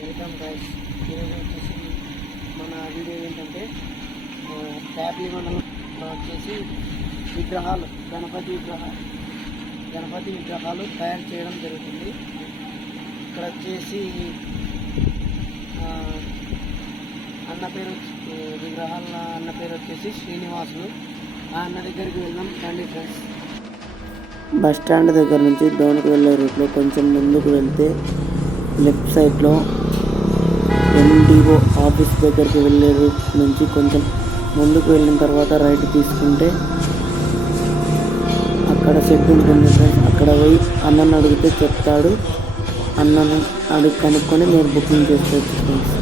Welcome guys. ఈరోజు వచ్చేసి మన వీడియో ఏంటంటే ట్యాప్లీ మండలంలో వచ్చేసి విగ్రహాలు గణపతి విగ్రహాలు తయారు చేయడం జరుగుతుంది. ఇక్కడ వచ్చేసి అన్న పేరు వచ్చేసి శ్రీనివాసులు. ఆ అన్న దగ్గరికి వెళ్దాం రండి ఫ్రెండ్స్. బస్ స్టాండ్ దగ్గర నుంచి డౌన్కి వెళ్ళే రూట్లో కొంచెం ముందుకు వెళ్తే లెఫ్ట్ సైడ్లో ఎండిఓ ఆఫీస్ దగ్గరికి వెళ్ళే రూట్ నుంచి కొంచెం ముందుకు వెళ్ళిన తర్వాత రైట్ తీసుకుంటే అక్కడ షెడ్ ఉంటుంది ఫ్రెండ్స్. అక్కడ పోయి అన్నను అడిగితే చెప్తాడు. అన్నను కనుక్కొని మీరు బుకింగ్ చేసుకోవచ్చు ఫ్రెండ్స్.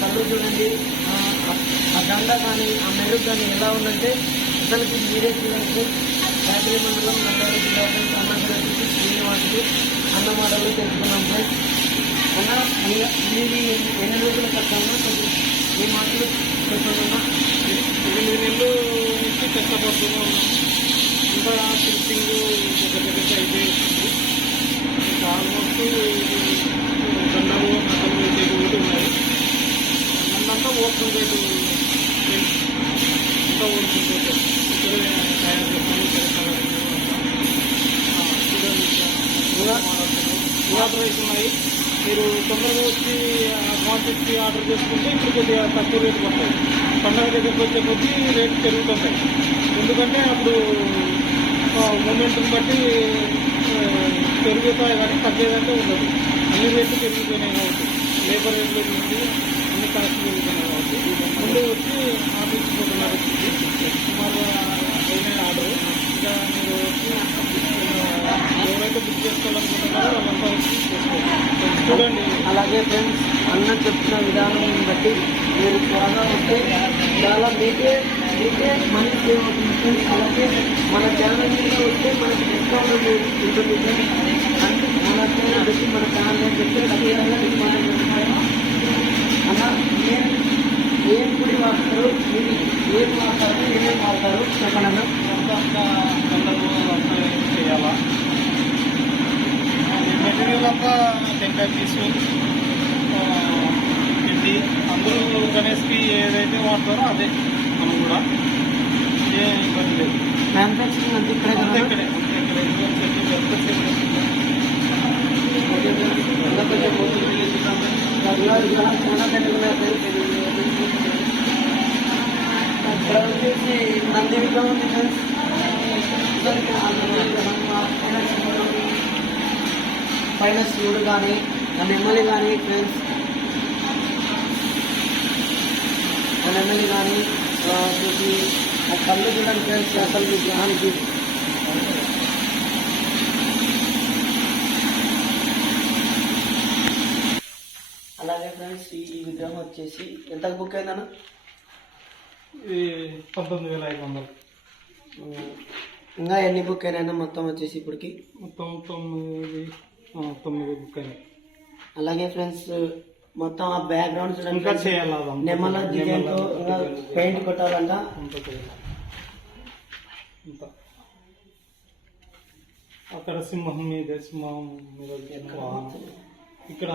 కళ్ళు చూడండి, ఆ గండ కానీ ఆ మెరుగు కానీ ఎలా ఉందంటే అసలుకి మీరే చూడండి. యాదగిరి మండలం నంద్యాల జిల్లా అన్నగారి శ్రీనివాసులు అన్న మాటలు తెలుసుకున్నాం ఫ్రెండ్స్. మీది ఎన్ని రోజుల కష్టామో మీ మాటలు చెప్తున్నా. 8 నెలలు నుంచి కష్టపడుతూనే ఉన్నాం. ఇంకా ఫినిషింగ్ దగ్గర అయిపోయింది. ఆల్మోస్ట్ గంటలు ఉన్నాయి. అంతా ఓపెన్ రేటు అంతా ఓపెన్ రేటు ఇక్కడే తయారు చేస్తాను. ఆర్డర్ ఉన్నాయి. మీరు తొందరగా వచ్చి క్వాంటిటీ ఆర్డర్ చేసుకుంటే ఇప్పుడు కొద్దిగా తక్కువ రేటు పడతాయి. పండుగ దగ్గరికి వచ్చే కొద్దీ రేటు పెరుగుతుంటాయి. ఎందుకంటే అప్పుడు మూమెంట్ని బట్టి పెరుగుతాయి కానీ తగ్గేదంటే ఉండదు. అన్ని రేట్లు పెరిగిపోయినాయి కాబట్టి లేబర్ రేట్లు నుంచి అన్ని కాస్ట్ పెరుగుతున్నాయి కాబట్టి ముందు వచ్చి ఆఫీస్ పోతున్నారు. సుమారు అయినాయి ఆర్డర్. ఇంకా మీరు ఎవరైతే బుక్ చేసుకోవాలనుకుంటున్నారో వాళ్ళంతా వచ్చి చూడండి. అలాగే ఫ్రెండ్స్, అన్న చెప్పిన విధానం బట్టి మీరు త్వరగా వస్తే చాలా మీకే మనీ సేవ్ అవుతుంది. అలాగే మన ఛానల్ మీద వస్తే మనకి డిస్కౌంట్ ఉంటుంది. అంటే మన ఛానల్ పెట్టి మన ఛానల్ పెట్టి ఖచ్చితంగా డిస్కౌంట్ ఉంటాయి. అన్న ఏం పొడి వాడతారు, మీరు ఏం వాడతారు, ఏమేమి వాడతారు చెప్పండి అన్న. చేయాలా మెటీరియల్ అంతా 10 పీసు పిండి అందరూ గణేష్కి ఏదైతే వాడతారో అదే మనం కూడా ఏ ఇబ్బంది లేదు. మ్యానుఫ్యాక్చరింగ్ అంతా ఇక్కడే ఇక్కడ వచ్చేసి నంది విగ్రహం ఉంది ఫ్రెండ్స్. పైన శివుడు కానీ ఆ నెమ్మలి కానీ ఫ్రెండ్స్, ఆ నెమ్మలి కానీ వచ్చేసి ఆ కళ్ళు చూడండి ఫ్రెండ్స్. అసలు విగ్రహానికి అలాగే ఫ్రెండ్స్ ఈ విగ్రహం వచ్చేసి ఎంతకు బుక్ అయిందన్న? ఇది 19,500. ఇంకా ఎన్ని బుక్ అయినా మొత్తం వచ్చేసి ఇప్పటికి మొత్తం 9 బుక్ అయినాయి. అలాగే ఫ్రెండ్స్ మొత్తం ఆ బ్యాక్గ్రౌండ్ ఇంకా చూడండి, చేయాలి, నెమల డిజైన్తో ఇంకా పెయింట్ కొట్టాలంట. అక్కడ సింహం మీద ఇక్కడ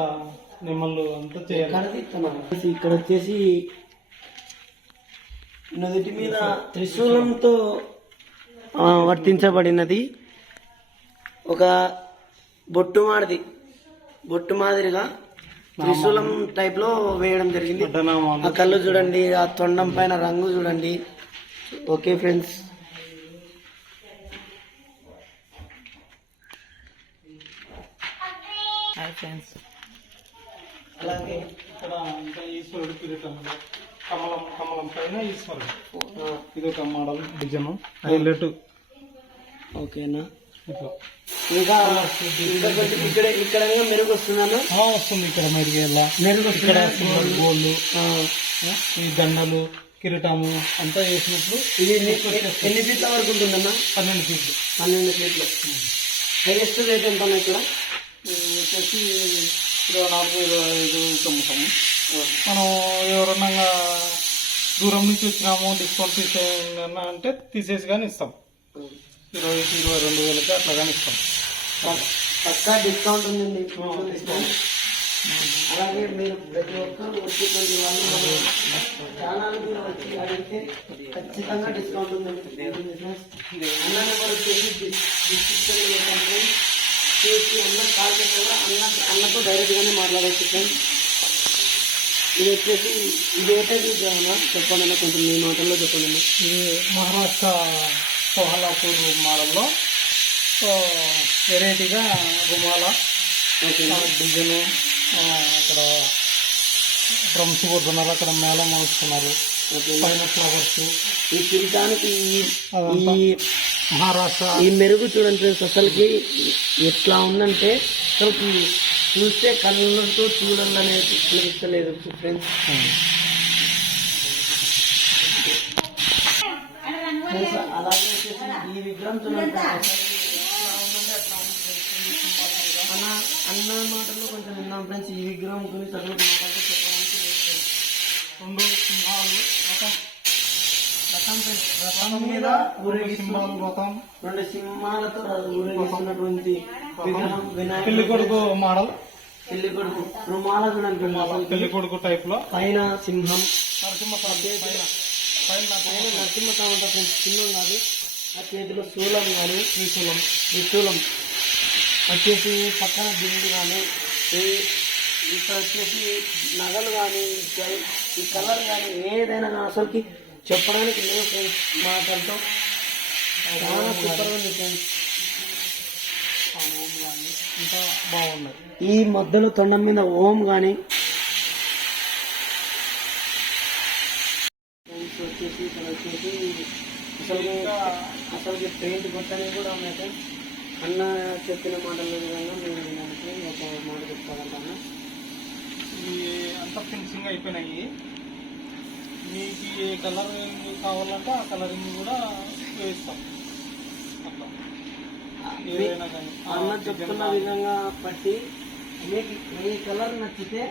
నెమళ్ళు అంతా చేయాలి. ఇక్కడ వచ్చేసి నుదుటి మీద త్రిశూలంతో వర్తించబడినది ఒక బొట్టు మాదిరిగా త్రిశూలం టైప్ లో వేయడం జరిగింది. ఆ కళ్ళు చూడండి, ఆ తొండం పైన రంగు చూడండి. ఓకే ఫ్రెండ్స్, అలాగే ఇక్కడ ఇంకా ఈశ్వరుడు కిరీటంలో కమలం పైన ఈశ్వరుడు. ఇది ఒక మోడల్ డిజైన్ హైలైట్. ఓకేనా, ఇట్లా ఇంకా ఇక్కడ మెరుగు వస్తుందన్న, వస్తుంది. ఇక్కడ మెరుగు ఇక్కడ గోళ్ళు, ఈ దండలు, కిరీటము అంతా వేసినప్పుడు ఇది ఎన్ని ఫీట్ల వరకు ఉంటుందన్న? 12 ఫీట్లు. 12 ఫీట్లు. హైయెస్ట్ రేట్ ఎంత ఉన్నాయి ఇక్కడ? వచ్చేసి 24-25 అమ్ముతాము. మనం ఎవరన్నా దూరం నుంచి వచ్చినాము డిస్కౌంట్ తీసేయన్నా అంటే తీసేసి కానీ ఇస్తాం. 20,000-22,000 అట్లా కానీ ఇస్తాం. పక్కా డిస్కౌంట్ ఉంది. అలాగే మీరు ప్రతి ఒక్కరు వచ్చి కొన్ని వాళ్ళు ఛానల్ కూడా వచ్చి అడిగితే ఖచ్చితంగా డిస్కౌంట్ ఉంది. అన్న నెంబర్ వచ్చేసి డిస్క్రిప్షన్లో చేసి అన్న కాల్ చేసిన అన్నతో డైరెక్ట్గానే మాట్లాడవచ్చు ఫ్రెండ్స్. ఇది వచ్చేసి ఇది ఏ టైప్ చెప్పండి అన్న, కొంచెం మీ మాటల్లో చెప్పండి అన్న. ఇది మహారాష్ట్ర సోహలాపూర్ మోడల్లో వెరైటీగా రుమాల డిజైన్. అక్కడ డ్రమ్స్ కొడుతున్నారు, అక్కడ మేళం మలుస్తున్నారు, పైన ఫ్లవర్స్. ఈ కిరీటానికి ఈ మహారాష్ట్ర ఈ మెరుగు చూడండి ఫ్రెండ్స్, అసలుకి ఎట్లా ఉందంటే అసలుకి చూస్తే కళ్ళతో చూడాలనేది అనిపిస్తలేదు ఫ్రెండ్స్. అలాగే వచ్చేసి ఈ విగ్రహం చూడండి అన్న మాటల్లో కొంచెం విన్నాం ఫ్రెండ్స్. ఈ విగ్రహం గురించి చదువు మాట్లాడితే చెప్పడానికి 2 సింహాలు రథం మీద ఊరేగిస్తున్నారు. 2 సింహాలతో ఊరేగిస్తున్నటువంటి విగ్రహం వినాయక పెళ్లి కొడుకు మోడల్. పెళ్లి కొడుకు రుమాల చూడండి, పెళ్లి కొడుకు టైప్ లో పైన సింహం, నరసింహస్వామి పైన నరసింహస్వామి అంతా ఫ్రెండ్స్, సింహం కాదు. ఆ చేతిలో శూలం కానీ త్రిశూలం వచ్చేసి పక్కన దిండు కానీ, ఇక్కడ వచ్చేసి నగలు కానీ, ఈ కలర్ కానీ ఏదైనా అసలుకి చెప్పడానికి లేదు ఫ్రెండ్స్. మాటలతో చాలా సూపర్గా ఉంది ఫ్రెండ్స్. ఇంకా బాగున్నాయి. ఈ మధ్యలో తొండం మీద ఓం కానీ వచ్చేసి ఇక్కడ వచ్చేసి అసలు పెయింట్ కొట్టడానికి కూడా ఉన్నాయి ఫ్రెండ్స్. అన్న చెప్పిన మాటల విధంగా మేము వినడానికి ఒక మాట చెప్తామంటాను. ఇవి అంతా ఫినిషింగ్ అయిపోయినాయి. మీకు ఏ కలర్ కావాలంటే ఆ కలరింగ్ కూడా వేస్తాం. అట్లా ఏదైనా కానీ అన్న చెప్తున్న విధంగా బట్టి మీకు ఏ కలర్ నచ్చితే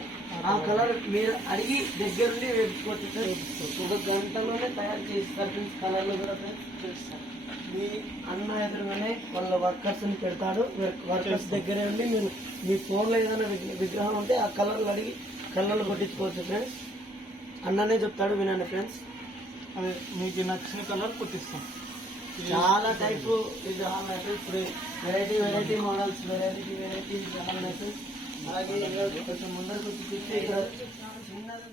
ఆ కలర్ మీరు అడిగి దగ్గరుండి వేసుకోవచ్చు. ఒక గంటలోనే తయారు చేస్తారు. కలర్లు కూడా చేస్తారు. మీ అన్న ఎదురుగానే వాళ్ళ వర్కర్స్ ని పెడతాడు. వర్కర్స్ దగ్గరే ఉండి మీరు మీ ఫోన్లో ఏదైనా విగ్రహం ఉంటే ఆ కలర్లు అడిగి కలర్లు కొట్టించుకోవచ్చు ఫ్రెండ్స్. అన్ననే చెప్తాడు, వినండి ఫ్రెండ్స్. అదే మీకు నచ్చిన కలర్ కొట్టిస్తాం. చాలా టైపు విగ్రహాలు ఇప్పుడు వెరైటీ మోడల్స్, వెరైటీ విగ్రహాలు. అలాగే కొంచెం ముందరకు వచ్చి ఇక్కడ చిన్నది